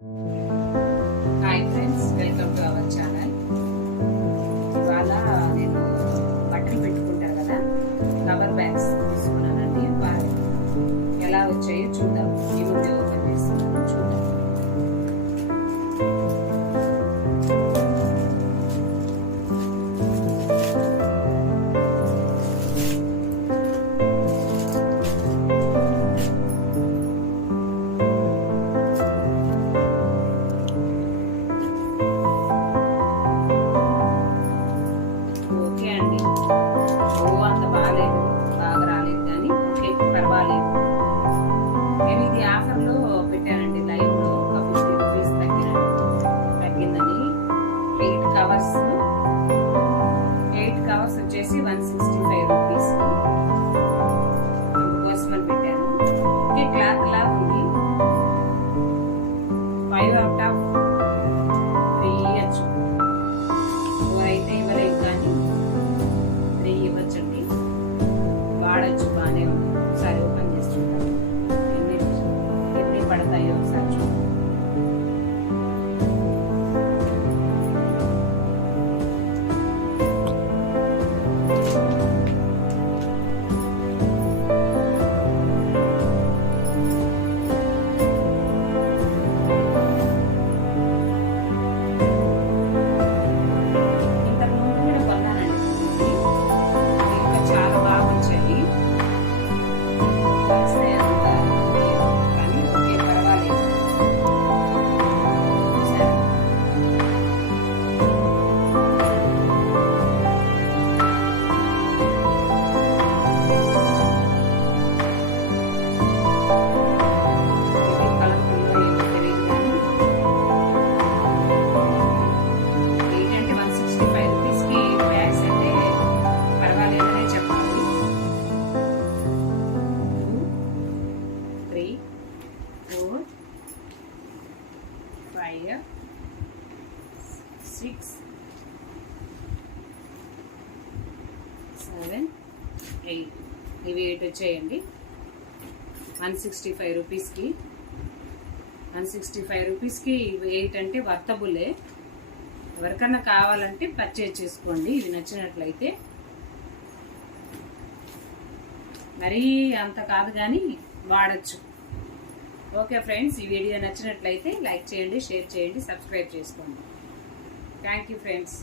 Hi friends, welcome to our channel. ఇవాళ నేను బట్టలు పెట్టుకుంటాను కదా, కవర్ బ్యాగ్స్ తీసుకున్నానండి. ఎలా వచ్చాయో చూద్దాం. ఈ ముందే ఓపెన్ చేస్తున్నాను, చూద్దాం. అంత బాగాలేదు, బాగా రాలేదు, కానీ ఓకే, పర్వాలేదు. నేను ఇది ఆఫర్లో పెట్టానండి, లైవ్ లో ఒక 50 రూపీస్ తగ్గిందని. 8 కవర్స్ వచ్చేసి 165 రూపీస్. అందుకోసమని పెట్టాను. ఓకే, క్లాత్ లాగా ఉంది. 5 అవుట్ ఆఫ్ 3 ఇవ్వచ్చు. 4 అయితే ఇవ్వలేదు, కానీ 3 ఇవ్వచ్చండి. వాడచ్చు, బాగానే ఉంది. ఒకసారి ఓపెన్ చేసి చూద్దాం ఎన్ని పడతాయో ఒకసారి చూద్దాం. Five, 6, 7, 8. ఇవి 8 వచ్చాయండి. 165 రూపీస్కి. 165 రూపీస్కి 8 అంటే వర్తబులే. ఎవరికన్నా కావాలంటే పర్చేజ్ చేసుకోండి, ఇది నచ్చినట్లయితే. మరీ అంత కాదు, కానీ వాడచ్చు. ఓకే ఫ్రెండ్స్, ఈ వీడియో నచ్చినట్లయితే లైక్ చేయండి, షేర్ చేయండి, సబ్స్క్రైబ్ చేసుకోండి. Thank you friends.